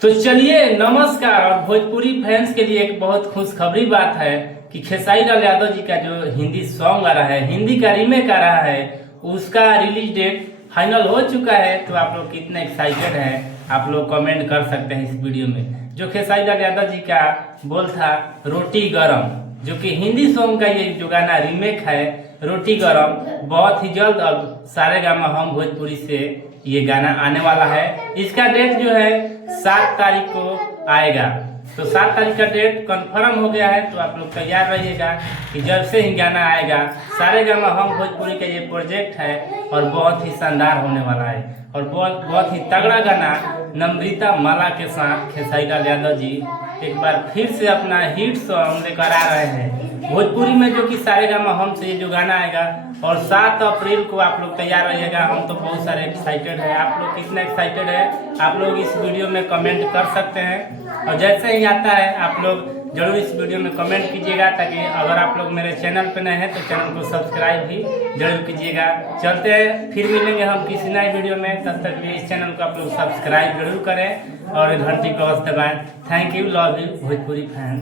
तो चलिए नमस्कार। और भोजपुरी फैंस के लिए एक बहुत खुशखबरी बात है कि खेसारी लाल यादव जी का जो हिंदी सॉन्ग आ रहा है, हिंदी का रीमेक आ रहा है, उसका रिलीज डेट फाइनल हो चुका है। तो आप लोग कितने एक्साइटेड हैं आप लोग कमेंट कर सकते हैं इस वीडियो में। जो खेसारी लाल यादव जी का बोल था रोटी गरम, जो कि हिंदी सॉन्ग का ये जो गाना रीमेक है रोटी गरम, बहुत ही जल्द अब सारेगामा हम भोजपुरी से ये गाना आने वाला है। इसका डेट जो है 7 तारीख को आएगा। तो 7 तारीख का डेट कंफर्म हो गया है। तो आप लोग तैयार रहिएगा कि जब से ही गाना आएगा सारेगामा हम भोजपुरी का ये प्रोजेक्ट है और बहुत ही शानदार होने वाला है और बहुत ही तगड़ा गाना नम्रता माला के साथ खेसारी लाल यादव जी एक बार फिर से अपना हिट सॉन्ग लेकर आ रहे हैं भोजपुरी में, जो कि सारेगामा हम से ये जो गाना आएगा। और 7 अप्रैल को आप लोग तैयार रहिएगा। हम तो बहुत सारे एक्साइटेड हैं। आप लोग कितने एक्साइटेड है आप लोग इस वीडियो में कमेंट कर सकते हैं। और जैसे ही आता है आप लोग जरूर इस वीडियो में कमेंट कीजिएगा, ताकि अगर आप लोग मेरे चैनल पर नए हैं तो चैनल को सब्सक्राइब भी जरूर कीजिएगा। चलते हैं, फिर मिलेंगे हम किसी नए वीडियो में। तब तक भी इस चैनल को आप लोग सब्सक्राइब जरूर करें और घंटी को दबाएं। Thank you, love you Bhojpuri फैन।